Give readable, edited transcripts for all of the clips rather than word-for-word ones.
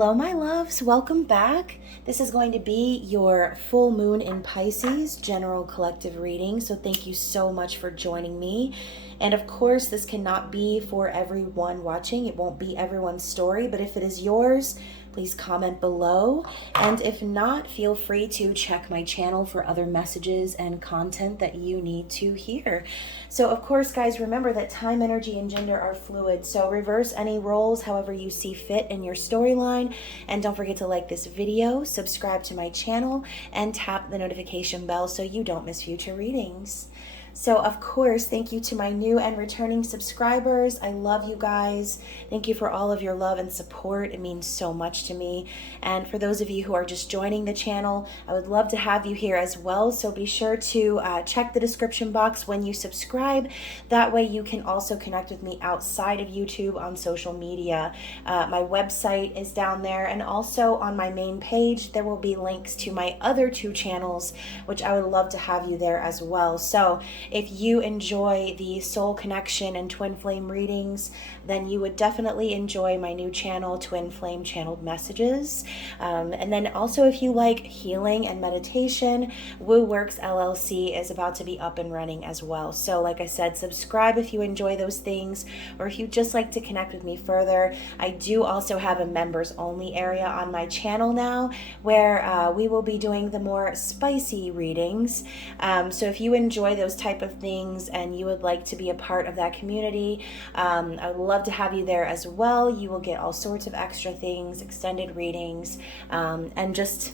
Hello, my loves. Welcome back. This is going to be your full moon in Pisces general collective reading. So thank you so much for joining me. And of course, this cannot be for everyone watching. It won't be everyone's story, but if it is yours, please comment below. And if not, feel free to check my channel for other messages and content that you need to hear. So of course, guys, remember that time, energy, and gender are fluid. So reverse any roles however you see fit in your storyline. And don't forget to like this video, subscribe to my channel, and tap the notification bell so you don't miss future readings. So of course, thank you to my new and returning subscribers. I love you guys. Thank you for all of your love and support. It means so much to me. And for those of you who are just joining the channel, I would love to have you here as well. So be sure to check the description box when you subscribe. That way you can also connect with me outside of YouTube on social media. My website is down there, and also on my main page, there will be links to my other two channels, which I would love to have you there as well. So if you enjoy the soul connection and twin flame readings, then you would definitely enjoy my new channel, Twin Flame Channeled Messages. And then also if you like healing and meditation, Woo Works LLC is about to be up and running as well. So like I said, subscribe if you enjoy those things, or if you just like to connect with me further. I do also have a members only area on my channel now where we will be doing the more spicy readings. So if you enjoy those type of things and you would like to be a part of that community, I would love to have you there as well. You will get all sorts of extra things, extended readings, and just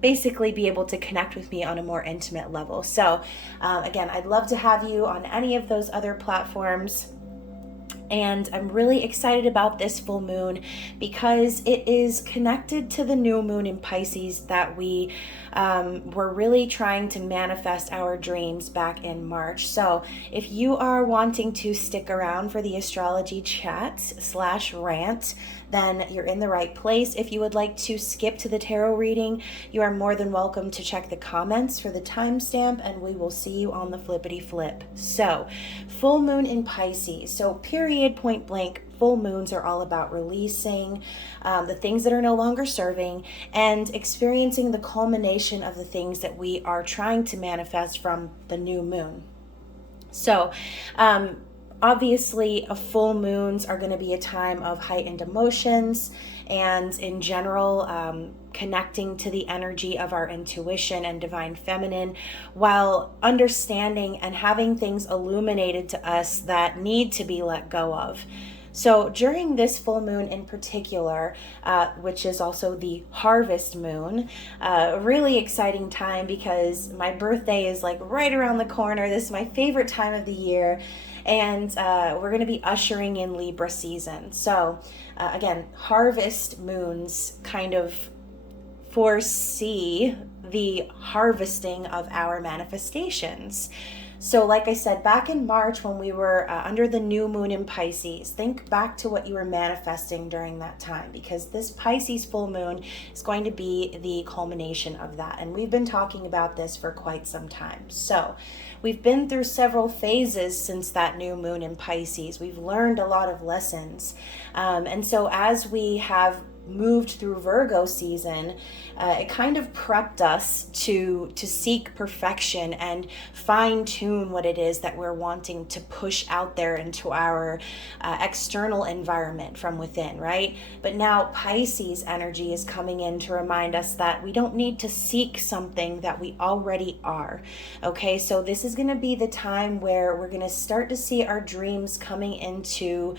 basically be able to connect with me on a more intimate level. So again, I'd love to have you on any of those other platforms. And I'm really excited about this full moon because it is connected to the new moon in Pisces that we were really trying to manifest our dreams back in March. So if you are wanting to stick around for the astrology chat/rant, then you're in the right place. If you would like to skip to the tarot reading, you are more than welcome to check the comments for the timestamp, and we will see you on the flippity flip. So full moon in Pisces. So period, point blank, full moons are all about releasing the things that are no longer serving and experiencing the culmination of the things that we are trying to manifest from the new moon. So obviously, full moons are going to be a time of heightened emotions and in general connecting to the energy of our intuition and divine feminine, while understanding and having things illuminated to us that need to be let go of. So during this full moon in particular, which is also the harvest moon, a really exciting time because my birthday is like right around the corner. This is my favorite time of the year. And we're going to be ushering in Libra season. So again, harvest moons kind of foresee the harvesting of our manifestations. So like I said, back in March when we were under the new moon in Pisces, think back to what you were manifesting during that time, because this Pisces full moon is going to be the culmination of that. And we've been talking about this for quite some time. So we've been through several phases since that new moon in Pisces. We've learned a lot of lessons. And so as we have moved through Virgo season, it kind of prepped us to seek perfection and fine-tune what it is that we're wanting to push out there into our external environment from within, right? But now Pisces energy is coming in to remind us that we don't need to seek something that we already are. Okay, so this is going to be the time where we're going to start to see our dreams coming into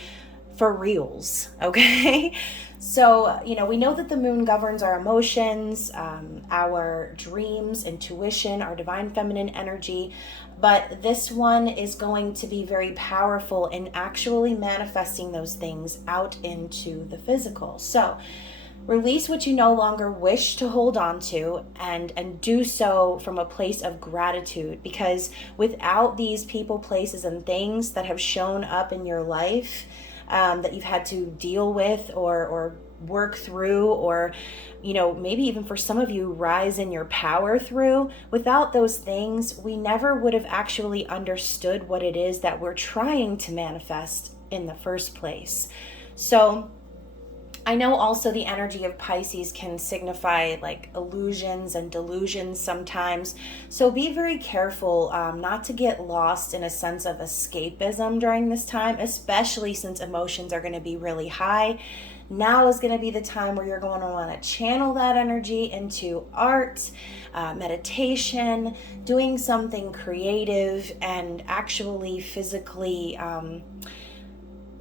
for reals, okay? So, we know that the moon governs our emotions, our dreams, intuition, our divine feminine energy, but this one is going to be very powerful in actually manifesting those things out into the physical. So, release what you no longer wish to hold on to and do so from a place of gratitude, because without these people, places, and things that have shown up in your life, that you've had to deal with or work through, or maybe even for some of you rise in your power through, without those things, we never would have actually understood what it is that we're trying to manifest in the first place. So I know also the energy of Pisces can signify like illusions and delusions sometimes. So be very careful not to get lost in a sense of escapism during this time, especially since emotions are going to be really high. Now is going to be the time where you're going to want to channel that energy into art, meditation, doing something creative, and actually physically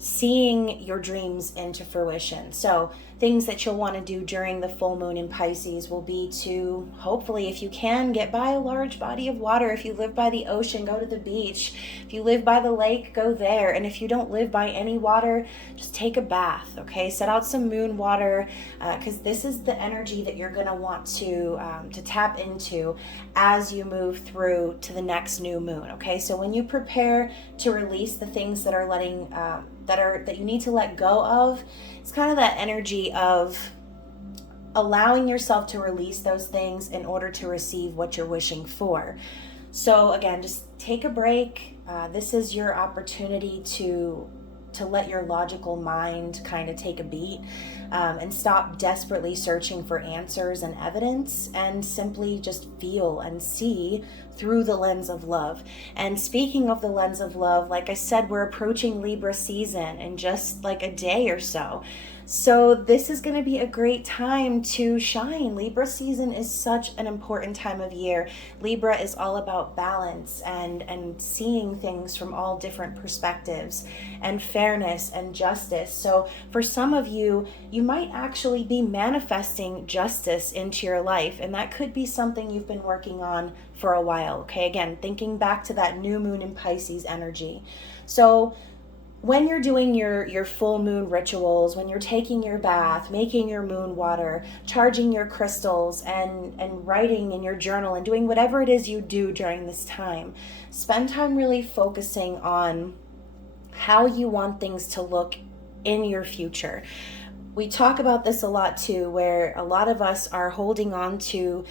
seeing your dreams into fruition. So things that you'll want to do during the full moon in Pisces will be to, hopefully, if you can, get by a large body of water. If you live by the ocean, go to the beach. If you live by the lake, go there. And if you don't live by any water, just take a bath, okay? Set out some moon water, because this is the energy that you're going to want to tap into as you move through to the next new moon, okay? So when you prepare to release the things that are that you need to let go of, it's kind of that energy of allowing yourself to release those things in order to receive what you're wishing for. So again, just take a break. This is your opportunity to let your logical mind kind of take a beat, and stop desperately searching for answers and evidence, and simply just feel and see through the lens of love. And speaking of the lens of love, like I said, we're approaching Libra season in just like a day or so. So this is going to be a great time to shine. Libra season is such an important time of year. Libra is all about balance and seeing things from all different perspectives, and fairness and justice. So for some of you, you might actually be manifesting justice into your life, and that could be something you've been working on for a while. Okay, again, thinking back to that new moon in Pisces energy. So when you're doing your full moon rituals, when you're taking your bath, making your moon water, charging your crystals, and writing in your journal, and doing whatever it is you do during this time, spend time really focusing on how you want things to look in your future. We talk about this a lot too, where a lot of us are holding on to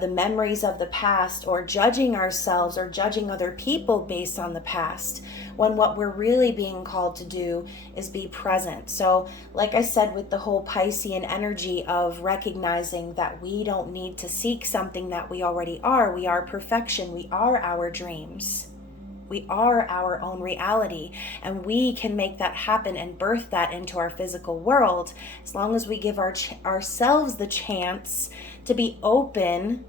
the memories of the past, or judging ourselves or judging other people based on the past, when what we're really being called to do is be present. So like I said, with the whole Piscean energy of recognizing that we don't need to seek something that we already are. We are perfection. We are our dreams. We are our own reality, and we can make that happen and birth that into our physical world, as long as we give ourselves the chance to be open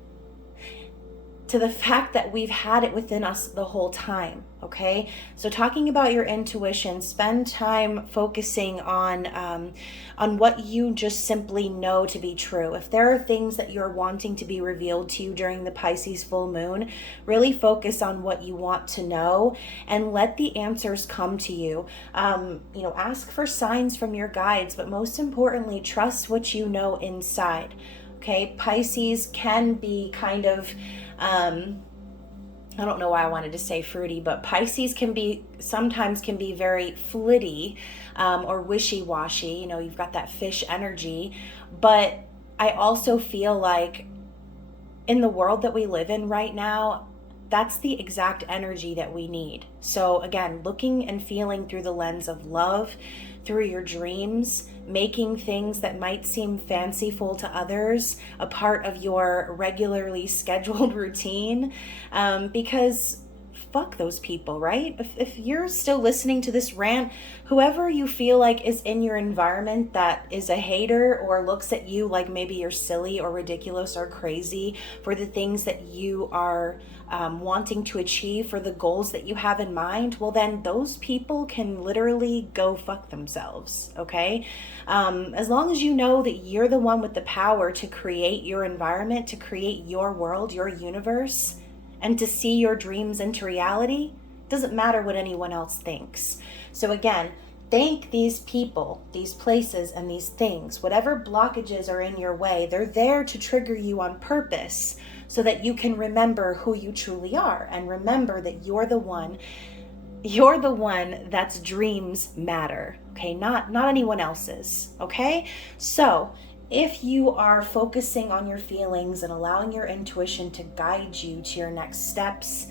to the fact that we've had it within us the whole time, okay? So talking about your intuition, spend time focusing on what you just simply know to be true. If there are things that you're wanting to be revealed to you during the Pisces full moon, really focus on what you want to know and let the answers come to you. Ask for signs from your guides, but most importantly, trust what you know inside. Okay, Pisces can be kind of, I don't know why I wanted to say fruity, but Pisces sometimes can be very flitty, or wishy-washy. You've got that fish energy, but I also feel like in the world that we live in right now, that's the exact energy that we need. So again, looking and feeling through the lens of love, through your dreams, making things that might seem fanciful to others a part of your regularly scheduled routine, because fuck those people, right? If you're still listening to this rant, whoever you feel like is in your environment that is a hater or looks at you like maybe you're silly or ridiculous or crazy for the things that you are wanting to achieve, for the goals that you have in mind, well then those people can literally go fuck themselves, okay? As long as you know that you're the one with the power to create your environment, to create your world, your universe, and to see your dreams into reality, doesn't matter what anyone else thinks. So again, thank these people, these places, and these things. Whatever blockages are in your way, they're there to trigger you on purpose so that you can remember who you truly are, and remember that you're the one that's dreams matter, okay? Not anyone else's, okay? So if you are focusing on your feelings and allowing your intuition to guide you to your next steps,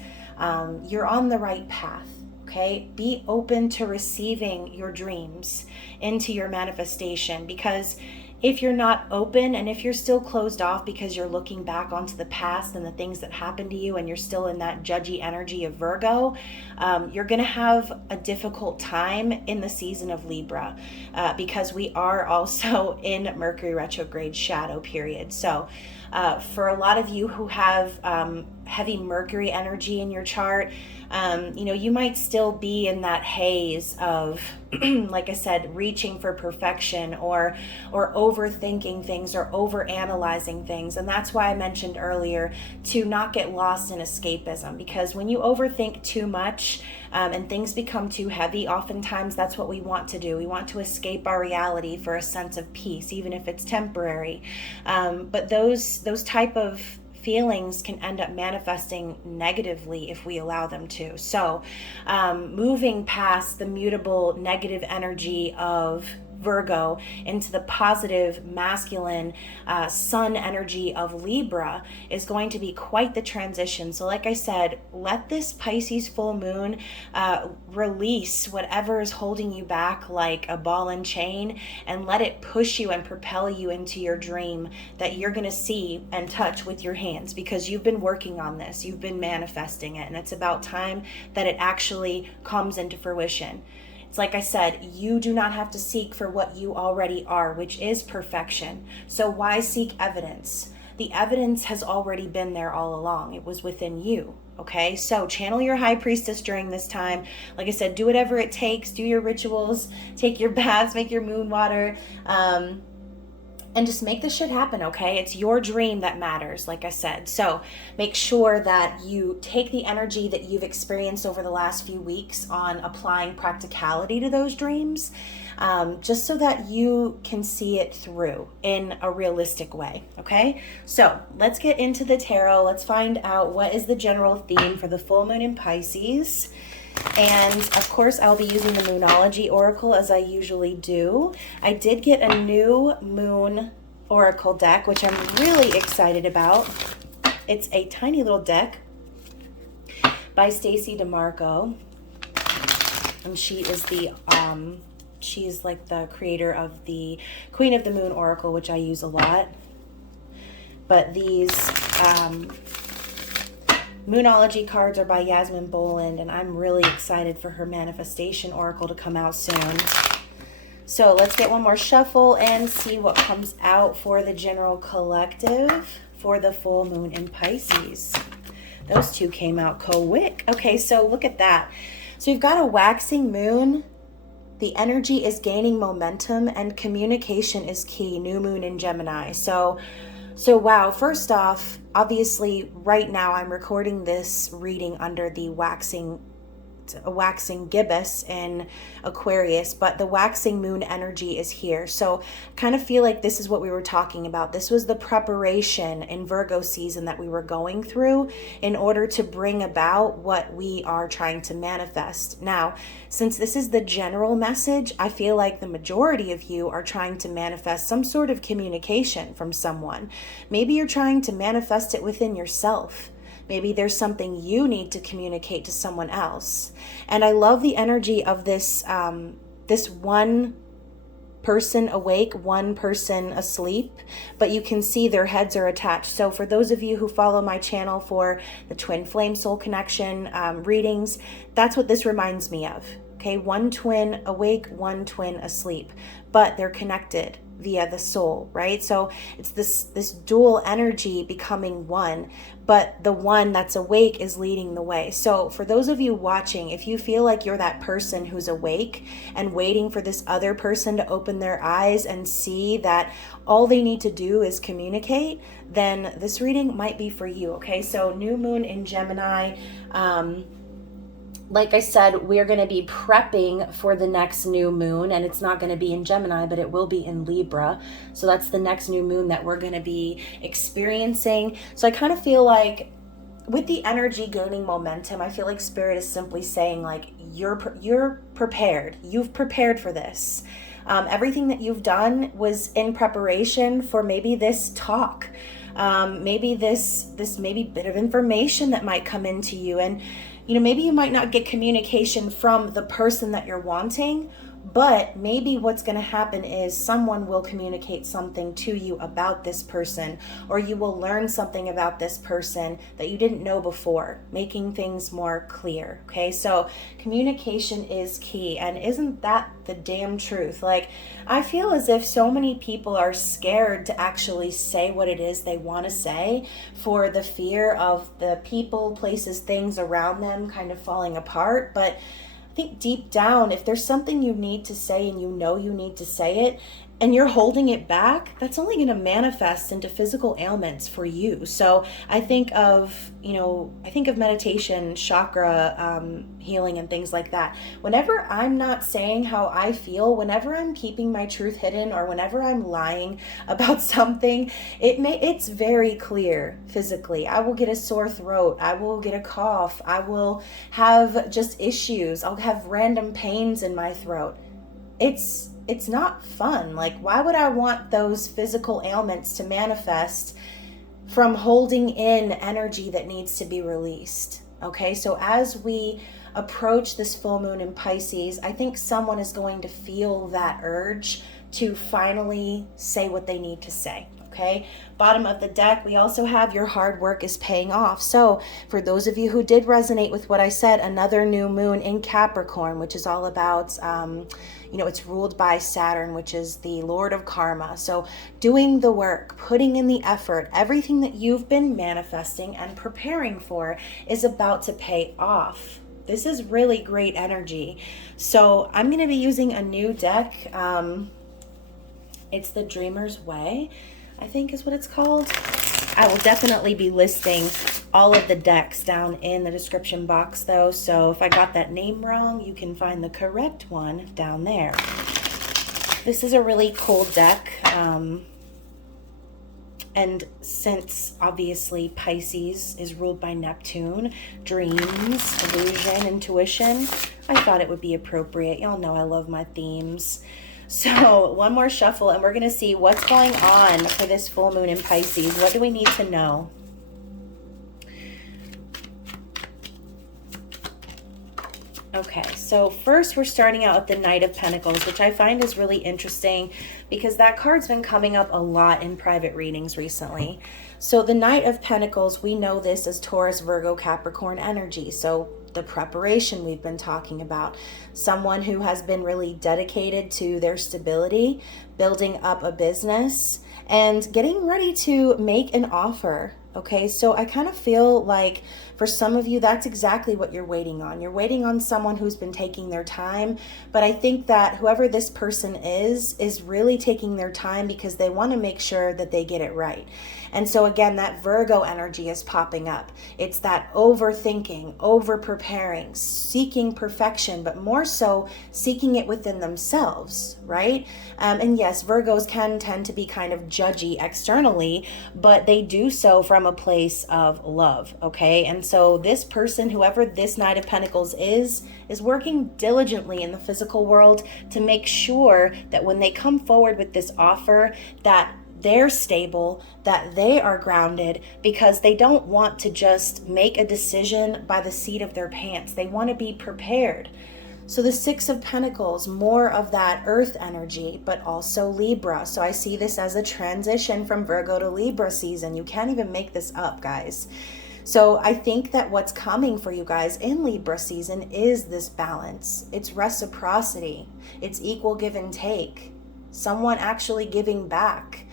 you're on the right path. okay? Be open to receiving your dreams into your manifestation, because if you're not open and if you're still closed off because you're looking back onto the past and the things that happened to you and you're still in that judgy energy of Virgo, you're going to have a difficult time in the season of Libra, because we are also in Mercury retrograde shadow period. So for a lot of you who have heavy Mercury energy in your chart, you might still be in that haze of, like I said, reaching for perfection or overthinking things or overanalyzing things. And that's why I mentioned earlier to not get lost in escapism, because when you overthink too much and things become too heavy, oftentimes that's what we want to do. We want to escape our reality for a sense of peace, even if it's temporary. But those type of feelings can end up manifesting negatively if we allow them to. So moving past the mutable negative energy of Virgo into the positive masculine sun energy of Libra is going to be quite the transition. So like I said, let this Pisces full moon release whatever is holding you back like a ball and chain, and let it push you and propel you into your dream that you're going to see and touch with your hands, because you've been working on this, you've been manifesting it, and it's about time that it actually comes into fruition. It's like I said, you do not have to seek for what you already are, which is perfection. So why seek evidence? The evidence has already been there all along. It was within you. Okay, so channel your high priestess during this time. Like I said, do whatever it takes. Do your rituals, take your baths, make your moon water, and just make this shit happen, okay? It's your dream that matters, like I said. So make sure that you take the energy that you've experienced over the last few weeks on applying practicality to those dreams, just so that you can see it through in a realistic way, okay? So let's get into the tarot. Let's find out what is the general theme for the full moon in Pisces. And of course, I'll be using the Moonology Oracle as I usually do. I did get a new Moon Oracle deck, which I'm really excited about. It's a tiny little deck by Stacey DeMarco. And she is she's like the creator of the Queen of the Moon Oracle, which I use a lot. But these Moonology cards are by Yasmin Boland, and I'm really excited for her Manifestation Oracle to come out soon. So let's get one more shuffle and see what comes out for the general collective for the full moon in Pisces. Those two came out quick. Okay, so look at that. So you've got a waxing moon. The energy is gaining momentum and communication is key. New moon in Gemini. So wow, first off, obviously right now I'm recording this reading under the waxing gibbous in Aquarius, but the waxing moon energy is here. So I kind of feel like this is what we were talking about. This was the preparation in Virgo season that we were going through in order to bring about what we are trying to manifest. Now, since this is the general message, I feel like the majority of you are trying to manifest some sort of communication from someone. Maybe you're trying to manifest it within yourself. Maybe there's something you need to communicate to someone else. And I love the energy of this this one person awake, one person asleep, but you can see their heads are attached. So for those of you who follow my channel for the Twin Flame Soul Connection readings, that's what this reminds me of. Okay, one twin awake, one twin asleep, but they're connected via the soul, right? So it's this dual energy becoming one, but the one that's awake is leading the way. So for those of you watching, if you feel like you're that person who's awake and waiting for this other person to open their eyes and see that all they need to do is communicate, then this reading might be for you, okay? So new moon in Gemini, like I said, we're going to be prepping for the next new moon, and it's not going to be in Gemini, but it will be in Libra. So that's the next new moon that we're going to be experiencing. So I kind of feel like with the energy gaining momentum, I feel like Spirit is simply saying like, you're prepared. You've prepared for this. Everything that you've done was in preparation for maybe this talk. Maybe this maybe bit of information that might come into you, and you know, maybe you might not get communication from the person that you're wanting, but maybe what's going to happen is someone will communicate something to you about this person, or you will learn something about this person that you didn't know before, making things more clear. Okay, so communication is key. And isn't that the damn truth? Like, I feel as if so many people are scared to actually say what it is they want to say for the fear of the people, places, things around them kind of falling apart. But I think deep down, if there's something you need to say and you know you need to say it, and you're holding it back, that's only going to manifest into physical ailments for you. So I think of, meditation, chakra healing, and things like that. Whenever I'm not saying how I feel, whenever I'm keeping my truth hidden, or whenever I'm lying about something, it's very clear physically. I will get a sore throat. I will get a cough. I will have just issues. I'll have random pains in my throat. It's not fun. Like, why would I want those physical ailments to manifest from holding in energy that needs to be released? Okay, so as we approach this full moon in Pisces, I think someone is going to feel that urge to finally say what they need to say. Okay, bottom of the deck, we also have your hard work is paying off. So for those of you who did resonate with what I said, another new moon in Capricorn, which is all about, it's ruled by Saturn, which is the Lord of Karma. So doing the work, putting in the effort, everything that you've been manifesting and preparing for is about to pay off. This is really great energy. So I'm going to be using a new deck. It's the Dreamer's Way, I think is what it's called. I will definitely be listing all of the decks down in the description box though, so if I got that name wrong, you can find the correct one down there. This is a really cool deck, and since obviously Pisces is ruled by Neptune, dreams, illusion, intuition, I thought it would be appropriate. Y'all know I love my themes. So one more shuffle and we're going to see what's going on for this full moon in Pisces. What do we need to know? Okay, so first we're starting out with the Knight of Pentacles, which I find is really interesting because that card's been coming up a lot in private readings recently. So the Knight of Pentacles, we know this as Taurus, Virgo, Capricorn energy. So the preparation we've been talking about, someone who has been really dedicated to their stability, building up a business, and getting ready to make an offer. Okay, so I kind of feel like for some of you, that's exactly what you're waiting on. You're waiting on someone who's been taking their time, but I think that whoever this person is really taking their time because they want to make sure that they get it right. And so again, that Virgo energy is popping up. It's that overthinking, over-preparing, seeking perfection, but more so seeking it within themselves, right? And yes, Virgos can tend to be kind of judgy externally, but they do so from a place of love, okay? And so this person, whoever this Knight of Pentacles is working diligently in the physical world to make sure that when they come forward with this offer, that they're stable, that they are grounded, because they don't want to just make a decision by the seat of their pants. They want to be prepared. So the Six of Pentacles, more of that earth energy, but also Libra. So I see this as a transition from Virgo to Libra season. You can't even make this up, guys. So I think that what's coming for you guys in Libra season is this balance. It's reciprocity. It's equal give and take. Someone actually giving back.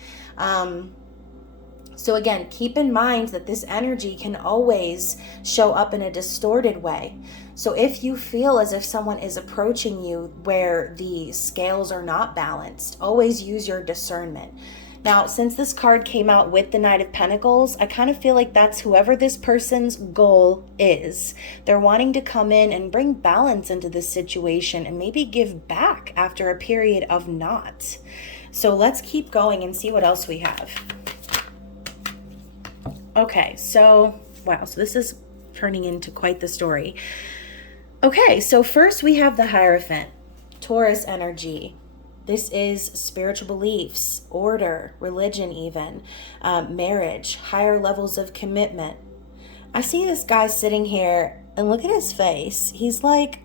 So again, keep in mind that this energy can always show up in a distorted way. So if you feel as if someone is approaching you where the scales are not balanced, always use your discernment. Now, since this card came out with the Knight of Pentacles, I kind of feel like that's whoever this person's goal is. They're wanting to come in and bring balance into this situation and maybe give back after a period of not. So let's keep going and see what else we have. Okay, so, wow, so this is turning into quite the story. Okay, so first we have the Hierophant, Taurus energy. This is spiritual beliefs, order, religion even, marriage, higher levels of commitment. I see this guy sitting here And look at his face. He's like,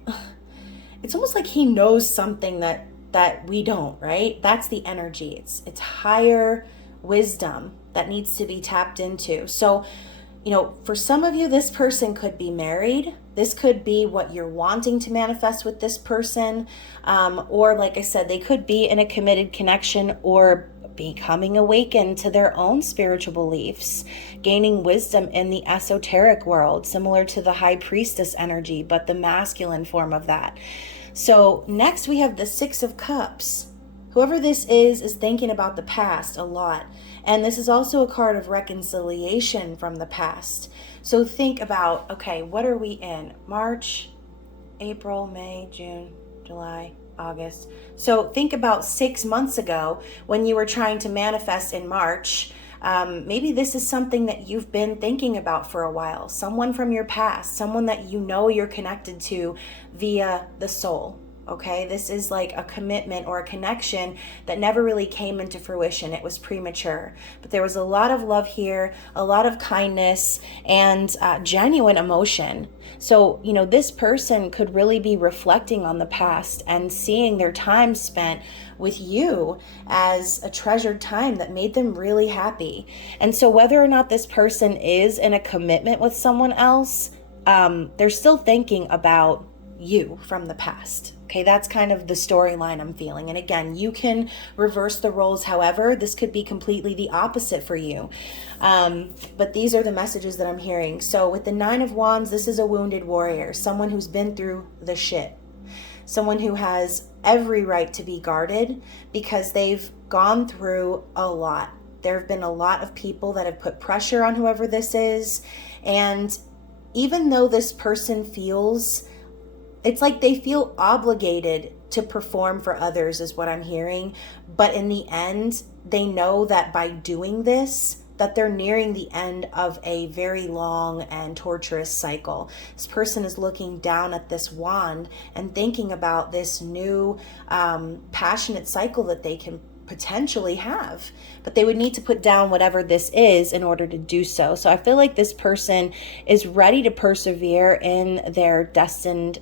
it's almost like he knows something that we don't, right? That's the energy. It's higher wisdom that needs to be tapped into. So, you know, for some of you, this person could be married. This could be what you're wanting to manifest with this person. Or like I said, they could be in a committed connection or becoming awakened to their own spiritual beliefs, gaining wisdom in the esoteric world, similar to the high priestess energy, but the masculine form of that. So next we have the Six of Cups. Whoever this is thinking about the past a lot. And this is also a card of reconciliation from the past. So think about, okay, what are we in? March, April, May, June, July, August. So think about 6 months ago when you were trying to manifest in March. Maybe this is something that you've been thinking about for a while. Someone from your past, someone that you know you're connected to via the soul. Okay, this is like a commitment or a connection that never really came into fruition. It was premature, but there was a lot of love here, a lot of kindness, and genuine emotion. So, you know, this person could really be reflecting on the past and seeing their time spent with you as a treasured time that made them really happy. And so whether or not this person is in a commitment with someone else, they're still thinking about you from the past. Okay, that's kind of the storyline I'm feeling. And again, you can reverse the roles. However, this could be completely the opposite for you. But these are the messages that I'm hearing. So with the Nine of Wands, this is a wounded warrior, someone who's been through the shit, someone who has every right to be guarded because they've gone through a lot. There have been a lot of people that have put pressure on whoever this is. And even though this person feels, it's like they feel obligated to perform for others is what I'm hearing. But in the end, they know that by doing this, that they're nearing the end of a very long and torturous cycle. This person is looking down at this wand and thinking about this new passionate cycle that they can potentially have, but they would need to put down whatever this is in order to do so. So I feel like this person is ready to persevere in their destined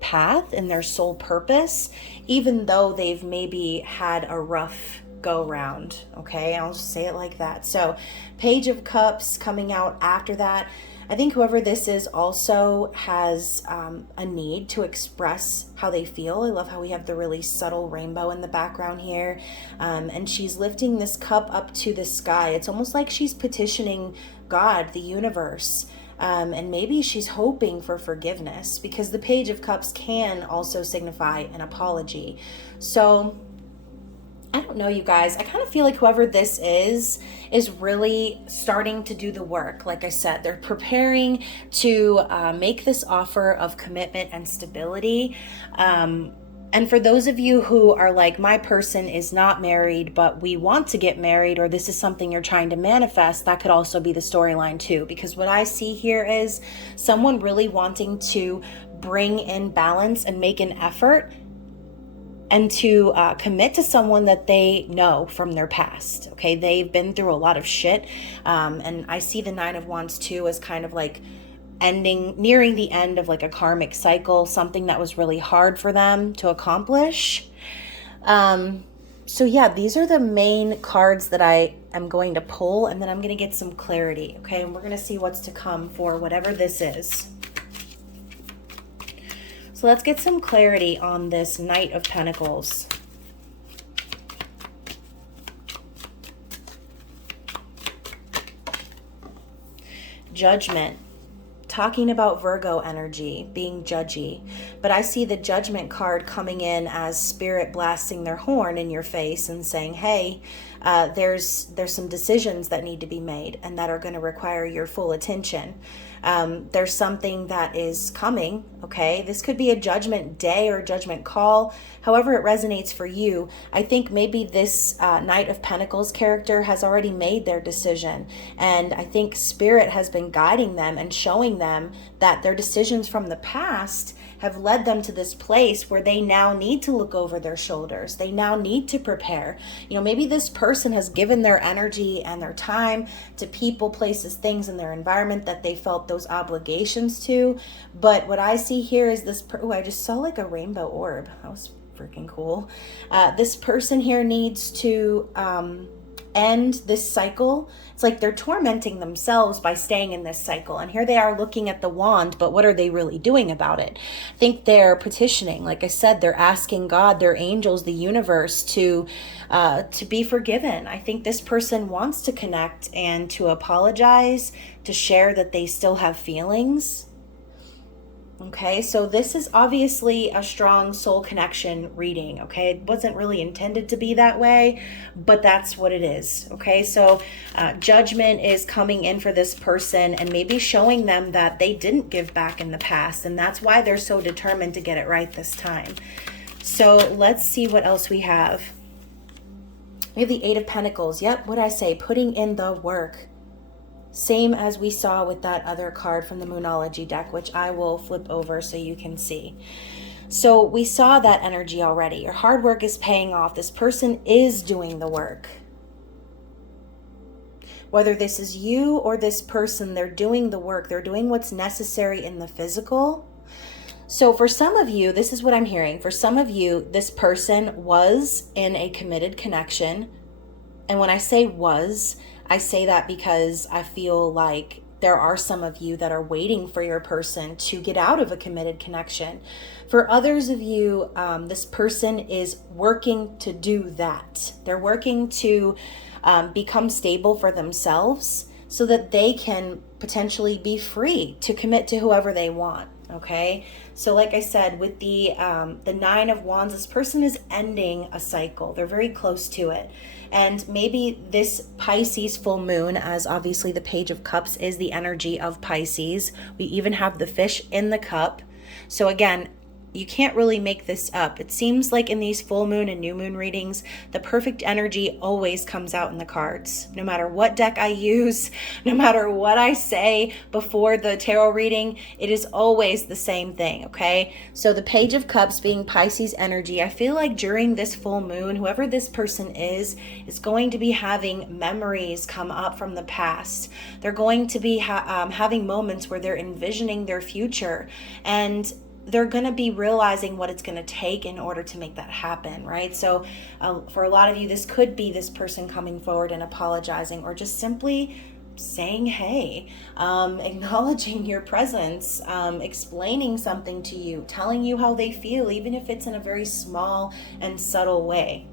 path and their soul purpose, even though they've maybe had a rough go round. Okay, I'll just say it like that. So Page of Cups coming out after that. I think whoever this is also has a need to express how they feel. I love how we have the really subtle rainbow in the background here. And she's lifting this cup up to the sky. It's almost like she's petitioning God, the universe. And maybe she's hoping for forgiveness, because the Page of Cups can also signify an apology. So I don't know, you guys. I kind of feel like whoever this is really starting to do the work. Like I said, they're preparing to make this offer of commitment and stability. And for those of you who are like, my person is not married, but we want to get married, or this is something you're trying to manifest, that could also be the storyline too. Because what I see here is someone really wanting to bring in balance and make an effort and to commit to someone that they know from their past. Okay, they've been through a lot of shit. And I see the Nine of Wands too as kind of like nearing the end of like a karmic cycle, something that was really hard for them to accomplish. So yeah, these are the main cards that I am going to pull, and then I'm going to get some clarity. Okay, and we're going to see what's to come for whatever this is. So let's get some clarity on this Knight of Pentacles. Judgment. Talking about Virgo energy, being judgy. But I see the Judgment card coming in as Spirit blasting their horn in your face and saying, hey, there's some decisions that need to be made and that are going to require your full attention. There's something that is coming, okay? This could be a judgment day or a judgment call, however it resonates for you. I think maybe this Knight of Pentacles character has already made their decision, and I think Spirit has been guiding them and showing them that their decisions from the past have led them to this place where they now need to look over their shoulders. They now need to prepare. You know, maybe this person has given their energy and their time to people, places, things in their environment that they felt those obligations to. But what I see here is this, I just saw like a rainbow orb. That was freaking cool. This person here needs to end this cycle. It's like they're tormenting themselves by staying in this cycle. And here they are looking at the wand, but what are they really doing about it? I think they're petitioning. Like I said, they're asking God, their angels, the universe to be forgiven. I think this person wants to connect and to apologize, to share that they still have feelings. Okay, so this is obviously a strong soul connection reading, okay? It wasn't really intended to be that way, but that's what it is, okay? So judgment is coming in for this person and maybe showing them that they didn't give back in the past, and that's why they're so determined to get it right this time. So let's see what else we have. We have the Eight of Pentacles. Yep, what did I say? Putting in the work. Same as we saw with that other card from the Moonology deck, which I will flip over so you can see. So we saw that energy already. Your hard work is paying off. This person is doing the work. Whether this is you or this person, they're doing the work. They're doing what's necessary in the physical. So for some of you, this is what I'm hearing. For some of you, this person was in a committed connection. And when I say was, I say that because I feel like there are some of you that are waiting for your person to get out of a committed connection. For others of you, this person is working to do that. They're working to become stable for themselves so that they can potentially be free to commit to whoever they want. Okay, so like I said, with the Nine of Wands, this person is ending a cycle. They're very close to it. And maybe this Pisces full moon, as obviously the Page of Cups is the energy of Pisces. We even have the fish in the cup. So again, you can't really make this up. It seems like in these full moon and new moon readings, the perfect energy always comes out in the cards. No matter what deck I use, no matter what I say before the tarot reading, it is always the same thing, okay? So the Page of Cups being Pisces energy, I feel like during this full moon, whoever this person is going to be having memories come up from the past. They're going to be having moments where they're envisioning their future, and they're going to be realizing what it's going to take in order to make that happen, right? So for a lot of you, this could be this person coming forward and apologizing, or just simply saying, hey, acknowledging your presence, explaining something to you, telling you how they feel, even if it's in a very small and subtle way.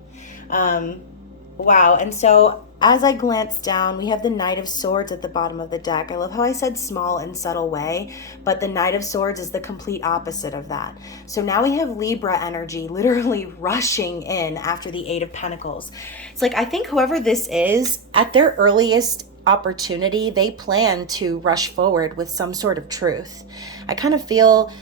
Wow. And so as I glance down, we have the Knight of Swords at the bottom of the deck. I love how I said small and subtle way, but the Knight of Swords is the complete opposite of that. So now we have Libra energy literally rushing in after the Eight of Pentacles. It's like, I think whoever this is, at their earliest opportunity, they plan to rush forward with some sort of truth. I kind of feel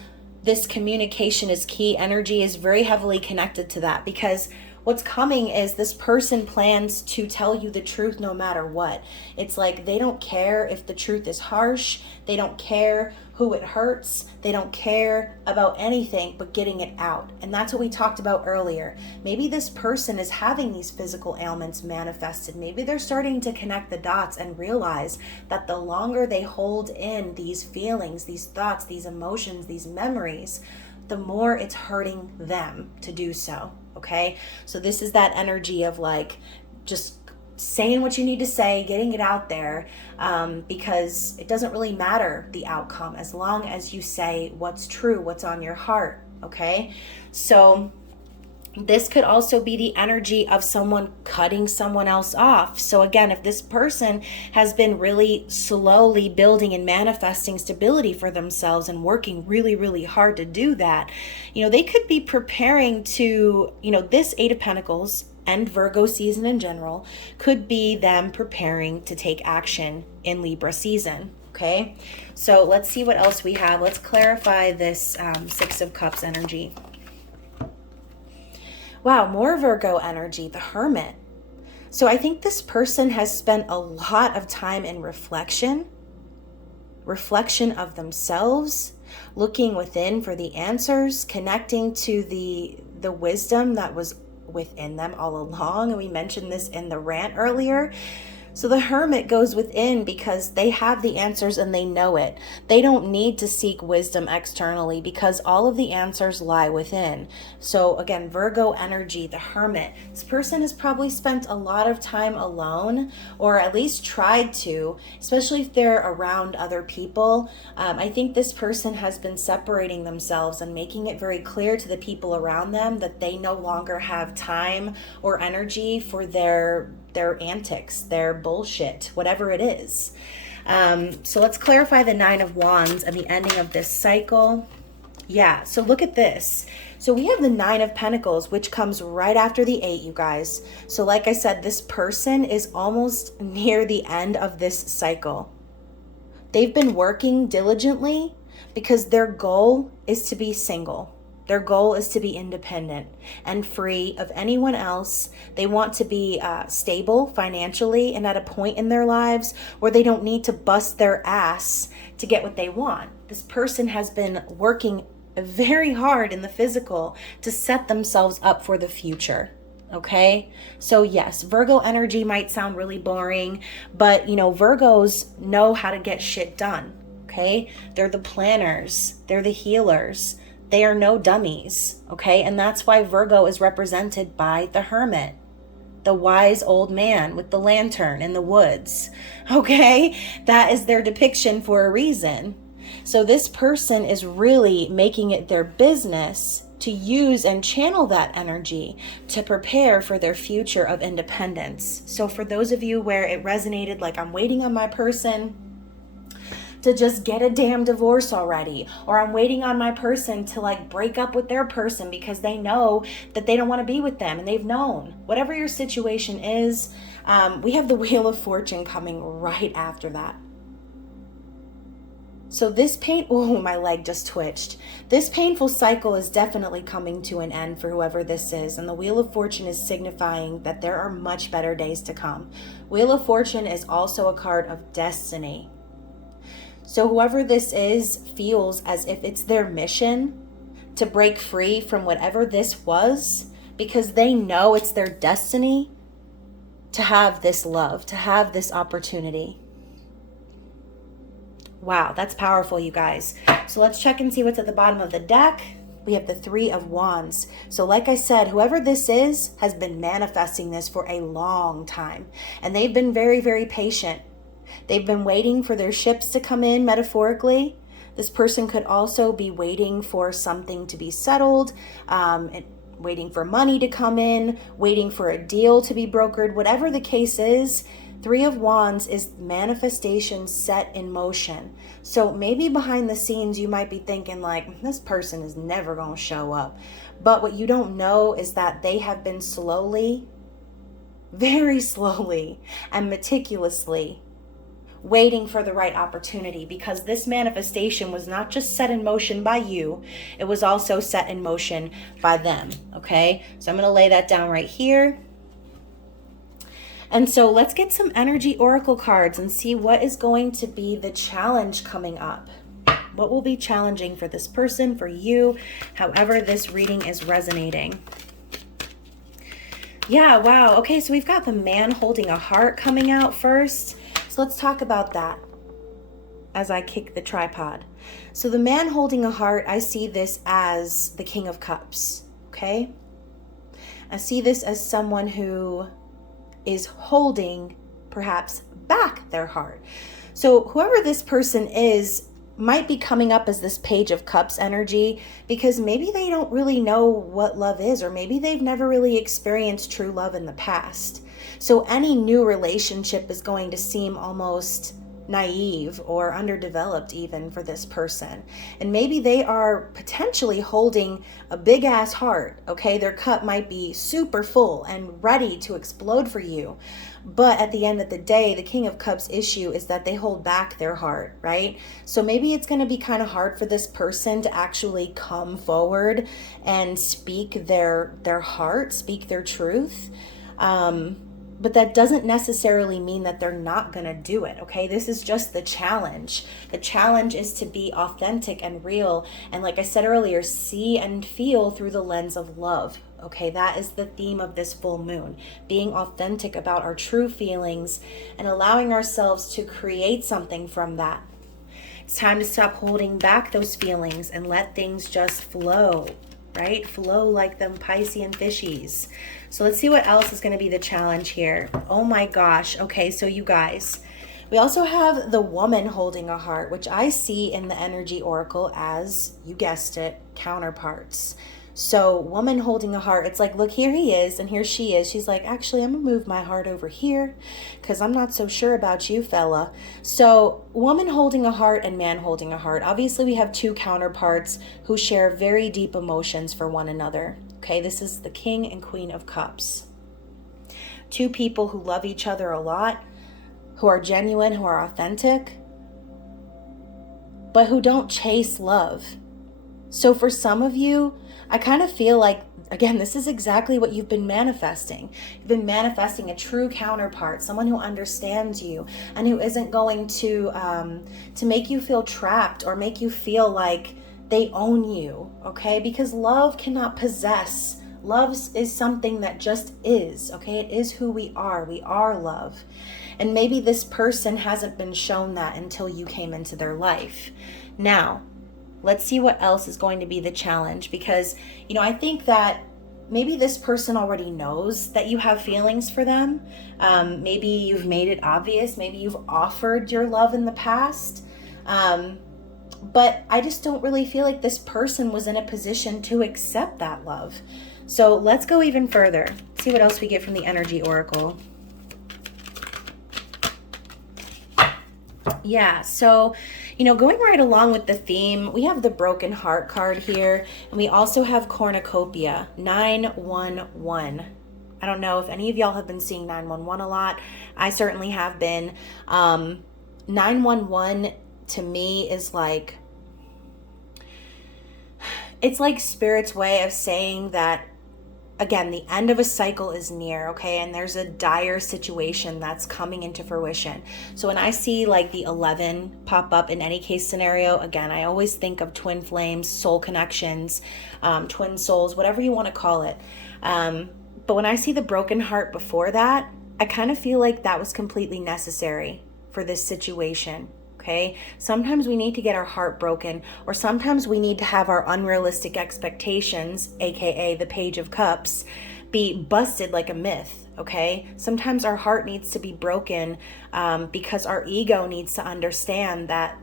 this communication is key energy is very heavily connected to that, because what's coming is this person plans to tell you the truth no matter what. It's like they don't care if the truth is harsh. They don't care who it hurts. They don't care about anything but getting it out. And that's what we talked about earlier. Maybe this person is having these physical ailments manifested. Maybe they're starting to connect the dots and realize that the longer they hold in these feelings, these thoughts, these emotions, these memories, the more it's hurting them to do so. Okay, so this is that energy of like just saying what you need to say, getting it out there, because it doesn't really matter the outcome as long as you say what's true, what's on your heart. Okay, so this could also be the energy of someone cutting someone else off. So again, if this person has been really slowly building and manifesting stability for themselves and working really, really hard to do that, you know, they could be preparing to, you know, this Eight of Pentacles and Virgo season in general could be them preparing to take action in Libra season. Okay, so let's see what else we have. Let's clarify this Six of Cups energy. Wow, more Virgo energy, the Hermit. So I think this person has spent a lot of time in reflection of themselves, looking within for the answers, connecting to the wisdom that was within them all along. And we mentioned this in the rant earlier. So the Hermit goes within because they have the answers and they know it. They don't need to seek wisdom externally because all of the answers lie within. So again, Virgo energy, the Hermit. This person has probably spent a lot of time alone, or at least tried to, especially if they're around other people. I think this person has been separating themselves and making it very clear to the people around them that they no longer have time or energy for their antics, their bullshit, whatever it is. So let's clarify the Nine of Wands and the ending of this cycle. Yeah, so look at this. So we have the Nine of Pentacles, which comes right after the 8, you guys. So like I said, this person is almost near the end of this cycle. They've been working diligently because their goal is to be single. Their goal is to be independent and free of anyone else. They want to be stable financially and at a point in their lives where they don't need to bust their ass to get what they want. This person has been working very hard in the physical to set themselves up for the future. Okay, so yes, Virgo energy might sound really boring, but you know, Virgos know how to get shit done. Okay, they're the planners, they're the healers. They are no dummies, okay? And that's why Virgo is represented by the Hermit, the wise old man with the lantern in the woods, okay? That is their depiction for a reason. So this person is really making it their business to use and channel that energy to prepare for their future of independence. So for those of you where it resonated, like I'm waiting on my person to just get a damn divorce already, or I'm waiting on my person to like break up with their person because they know that they don't want to be with them and they've known. Whatever your situation is, we have the Wheel of Fortune coming right after that. So this oh, my leg just twitched. This painful cycle is definitely coming to an end for whoever this is. And the Wheel of Fortune is signifying that there are much better days to come. Wheel of Fortune is also a card of destiny. So whoever this is feels as if it's their mission to break free from whatever this was, because they know it's their destiny to have this love, to have this opportunity. Wow, that's powerful, you guys. So let's check and see what's at the bottom of the deck. We have the Three of Wands. So like I said, whoever this is has been manifesting this for a long time, and they've been very, very patient. They've been waiting for their ships to come in, metaphorically. This person could also be waiting for something to be settled, waiting for money to come in, waiting for a deal to be brokered. Whatever the case is, Three of Wands is manifestation set in motion. So maybe behind the scenes, you might be thinking like, this person is never going to show up. But what you don't know is that they have been slowly, very slowly and meticulously waiting for the right opportunity, because this manifestation was not just set in motion by you, it was also set in motion by them. Okay, so I'm going to lay that down right here. And so let's get some energy oracle cards and see what is going to be the challenge coming up. What will be challenging for this person, for you, however this reading is resonating. Yeah, wow. Okay, so we've got the Man holding a heart coming out first. So let's talk about that as I kick the tripod. So the Man holding a heart, I see this as the King of Cups, okay? I see this as someone who is holding perhaps back their heart. So whoever this person is might be coming up as this Page of Cups energy, because maybe they don't really know what love is, or maybe they've never really experienced true love in the past. So any new relationship is going to seem almost naive or underdeveloped even for this person. And maybe they are potentially holding a big ass heart, okay? Their cup might be super full and ready to explode for you. But at the end of the day, the King of Cups issue is that they hold back their heart, right? So maybe it's going to be kind of hard for this person to actually come forward and speak their heart, speak their truth. But that doesn't necessarily mean that they're not going to do it, okay? This is just the challenge. The challenge is to be authentic and real. And like I said earlier, see and feel through the lens of love, okay? That is the theme of this full moon. Being authentic about our true feelings and allowing ourselves to create something from that. It's time to stop holding back those feelings and let things just flow, right? Flow like them Piscean fishies. So let's see what else is going to be the challenge here. Oh my gosh. Okay, so you guys, we also have the woman holding a heart, which I see in the energy oracle as, you guessed it, counterparts. So woman holding a heart, it's like, look, here he is and here she is. She's like, actually, I'm gonna move my heart over here because I'm not so sure about you, fella. So woman holding a heart and man holding a heart. Obviously, we have two counterparts who share very deep emotions for one another. Okay, this is the King and Queen of Cups. Two people who love each other a lot, who are genuine, who are authentic, but who don't chase love. So for some of you, I kind of feel like, again, this is exactly what you've been manifesting. You've been manifesting a true counterpart, someone who understands you and who isn't going to make you feel trapped or make you feel like they own you, okay? Because love cannot possess. Love is something that just is, okay? It is who we are. We are love. And maybe this person hasn't been shown that until you came into their life. Now, let's see what else is going to be the challenge, because, you know, I think that maybe this person already knows that you have feelings for them. Maybe you've made it obvious. Maybe you've offered your love in the past. But I just don't really feel like this person was in a position to accept that love. So let's go even further. See what else we get from the energy oracle. Yeah, so, you know, going right along with the theme, we have the broken heart card here, and we also have cornucopia, 911. I don't know if any of y'all have been seeing 911 a lot. I certainly have been. 911 to me is like, it's like Spirit's way of saying that, again, the end of a cycle is near, okay? And there's a dire situation that's coming into fruition. So when I see like the 11 pop up in any case scenario, again, I always think of twin flames, soul connections, twin souls, whatever you want to call it. But when I see the broken heart before that, I kind of feel like that was completely necessary for this situation. Okay, sometimes we need to get our heart broken, or sometimes we need to have our unrealistic expectations, aka the Page of Cups, be busted like a myth. Okay, sometimes our heart needs to be broken because our ego needs to understand that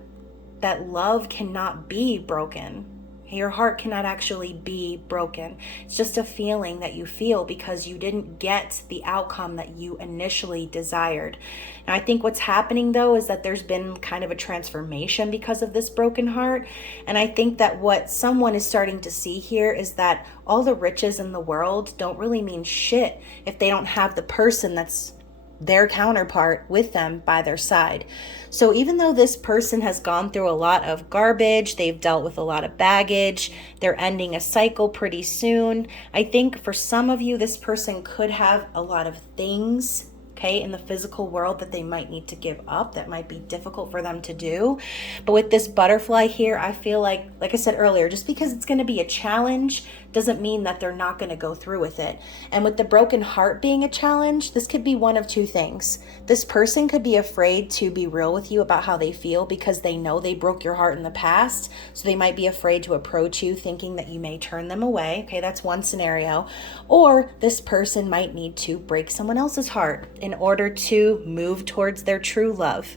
love cannot be broken. Your heart cannot actually be broken. It's just a feeling that you feel because you didn't get the outcome that you initially desired. And I think what's happening though is that there's been kind of a transformation because of this broken heart. And I think that what someone is starting to see here is that all the riches in the world don't really mean shit if they don't have the person that's their counterpart with them by their side. So even though this person has gone through a lot of garbage, they've dealt with a lot of baggage, they're ending a cycle pretty soon, I think for some of you, this person could have a lot of things, okay, in the physical world that they might need to give up, that might be difficult for them to do. But with this butterfly here, I feel like I said earlier, just because it's going to be a challenge doesn't mean that they're not going to go through with it. And with the broken heart being a challenge, this could be one of two things. This person could be afraid to be real with you about how they feel because they know they broke your heart in the past. So they might be afraid to approach you thinking that you may turn them away. Okay, that's one scenario. Or this person might need to break someone else's heart in order to move towards their true love.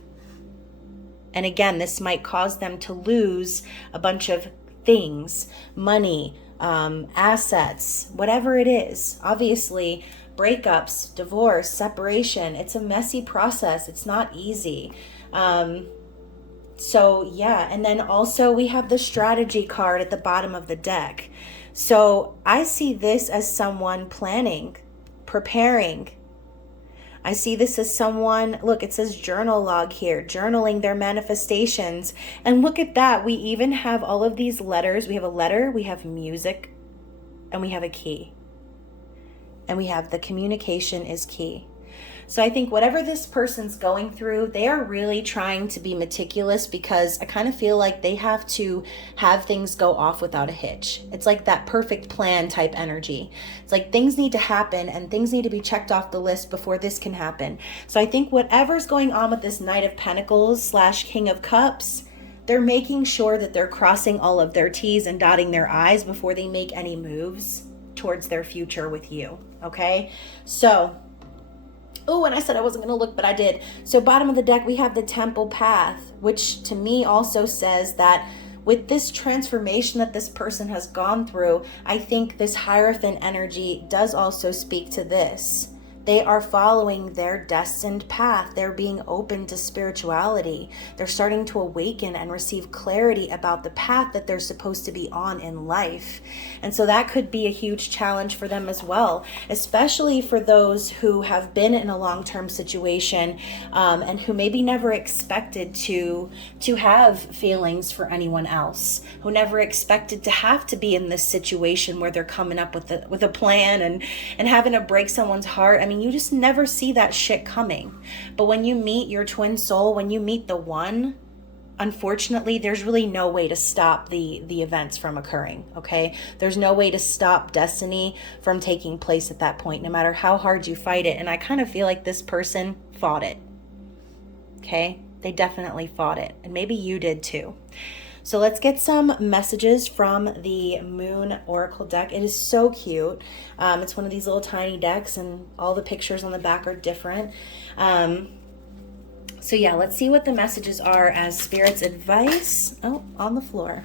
And again, this might cause them to lose a bunch of things, money, assets, whatever it is. Obviously, breakups, divorce, separation, it's a messy process. It's not easy. So yeah, and then also we have the strategy card at the bottom of the deck. So I see this as someone planning, preparing. I see this as someone, look, it says journal log here, journaling their manifestations. And look at that. We even have all of these letters. We have a letter, we have music, and we have a key. And we have the communication is key. So I think whatever this person's going through, they are really trying to be meticulous, because I kind of feel like they have to have things go off without a hitch. It's like that perfect plan type energy. It's like things need to happen and things need to be checked off the list before this can happen. So I think whatever's going on with this Knight of Pentacles / King of Cups, they're making sure that they're crossing all of their T's and dotting their I's before they make any moves towards their future with you, okay? So, oh, and I said I wasn't going to look, but I did. So bottom of the deck, we have the Temple Path, which to me also says that with this transformation that this person has gone through, I think this Hierophant energy does also speak to this. They are following their destined path. They're being open to spirituality. They're starting to awaken and receive clarity about the path that they're supposed to be on in life. And so that could be a huge challenge for them as well, especially for those who have been in a long-term situation and who maybe never expected to have feelings for anyone else, who never expected to have to be in this situation where they're coming up with a plan and having to break someone's heart. I mean, you just never see that shit coming. But when you meet your twin soul, when you meet the one, unfortunately, there's really no way to stop the events from occurring, okay? There's no way to stop destiny from taking place at that point, no matter how hard you fight it. And I kind of feel like this person fought it, okay? They definitely fought it. And maybe you did too. So let's get some messages from the Moon Oracle deck. It is so cute. It's one of these little tiny decks, and all the pictures on the back are different. So yeah, let's see what the messages are as Spirit's advice. Oh, on the floor.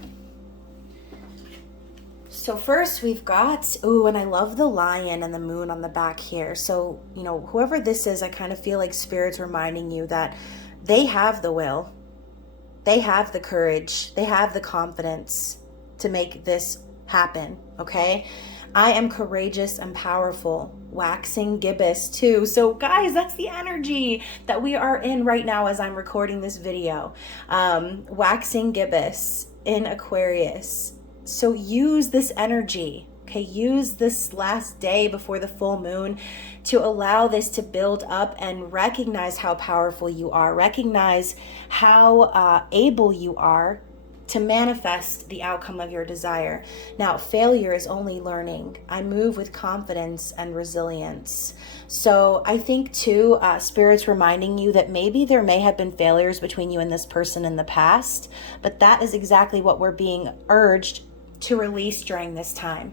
So first we've got, oh, and I love the lion and the moon on the back here. So, you know, whoever this is, I kind of feel like Spirit's reminding you that they have the will. They have the courage, they have the confidence to make this happen, okay? I am courageous and powerful, waxing gibbous too. So guys, that's the energy that we are in right now as I'm recording this video. Waxing gibbous in Aquarius. So use this energy. Okay, use this last day before the full moon to allow this to build up and recognize how powerful you are. Recognize how able you are to manifest the outcome of your desire. Now, failure is only learning. I move with confidence and resilience. So I think too, Spirit's reminding you that maybe there may have been failures between you and this person in the past, but that is exactly what we're being urged to release during this time.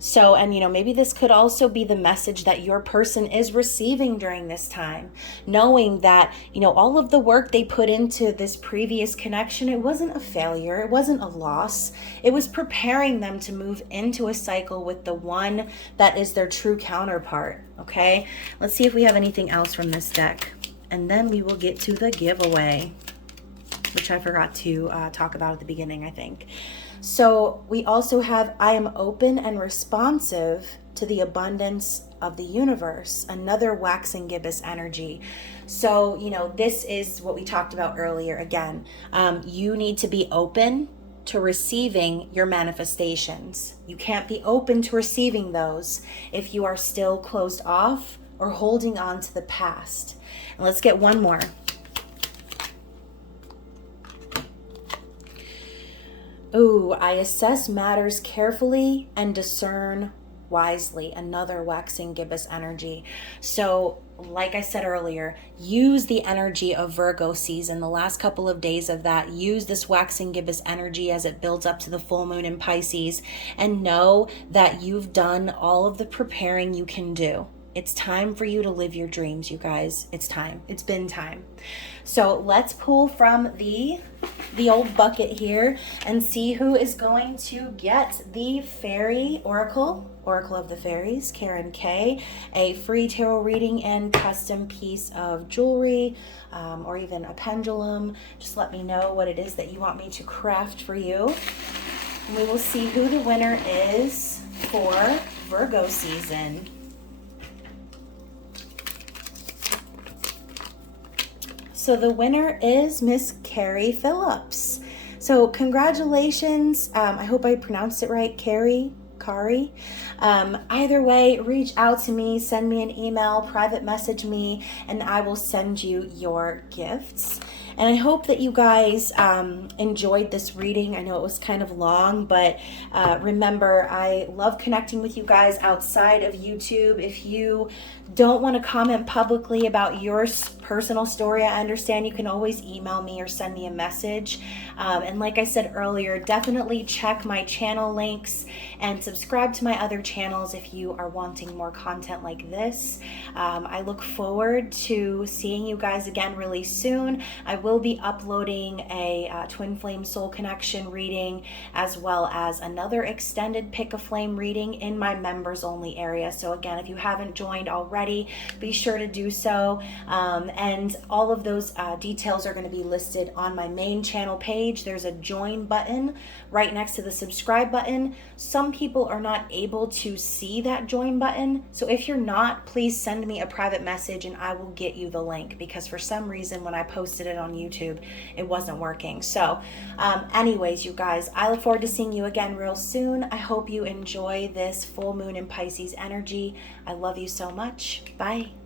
So, and you know, maybe this could also be the message that your person is receiving during this time, knowing that, you know, all of the work they put into this previous connection, it wasn't a failure, it wasn't a loss. It was preparing them to move into a cycle with the one that is their true counterpart, okay? Let's see if we have anything else from this deck. And then we will get to the giveaway, which I forgot to talk about at the beginning, I think. So we also have, I am open and responsive to the abundance of the universe, another waxing gibbous energy. So, you know, this is what we talked about earlier. Again, you need to be open to receiving your manifestations. You can't be open to receiving those if you are still closed off or holding on to the past. And let's get one more. Ooh, I assess matters carefully and discern wisely. Another waxing gibbous energy. So, like I said earlier, use the energy of Virgo season, the last couple of days of that. Use this waxing gibbous energy as it builds up to the full moon in Pisces, and know that you've done all of the preparing you can do. It's time for you to live your dreams, you guys. It's time. It's been time. So let's pull from the old bucket here and see who is going to get the Fairy Oracle of the Fairies, Karen K, a free tarot reading and custom piece of jewelry, or even a pendulum. Just let me know what it is that you want me to craft for you. And we will see who the winner is for Virgo season. So the winner is Miss Carrie Phillips. So congratulations. I hope I pronounced it right, Kari. Either way, reach out to me, send me an email, private message me, and I will send you your gifts. And I hope that you guys enjoyed this reading. I know it was kind of long, but remember, I love connecting with you guys outside of YouTube. If you don't want to comment publicly about your personal story, I understand. You can always email me or send me a message. And like I said earlier, definitely check my channel links and subscribe to my other channels if you are wanting more content like this. I look forward to seeing you guys again really soon. I will be uploading a Twin Flame Soul Connection reading, as well as another extended Pick a Flame reading in my members only area. So again, if you haven't joined already, be sure to do so. And all of those details are going to be listed on my main channel page. There's a join button right next to the subscribe button. Some people are not able to see that join button. So if you're not, please send me a private message and I will get you the link, because for some reason when I posted it on YouTube, it wasn't working. So anyways, you guys, I look forward to seeing you again real soon. I hope you enjoy this full moon in Pisces energy. I love you so much. Bye.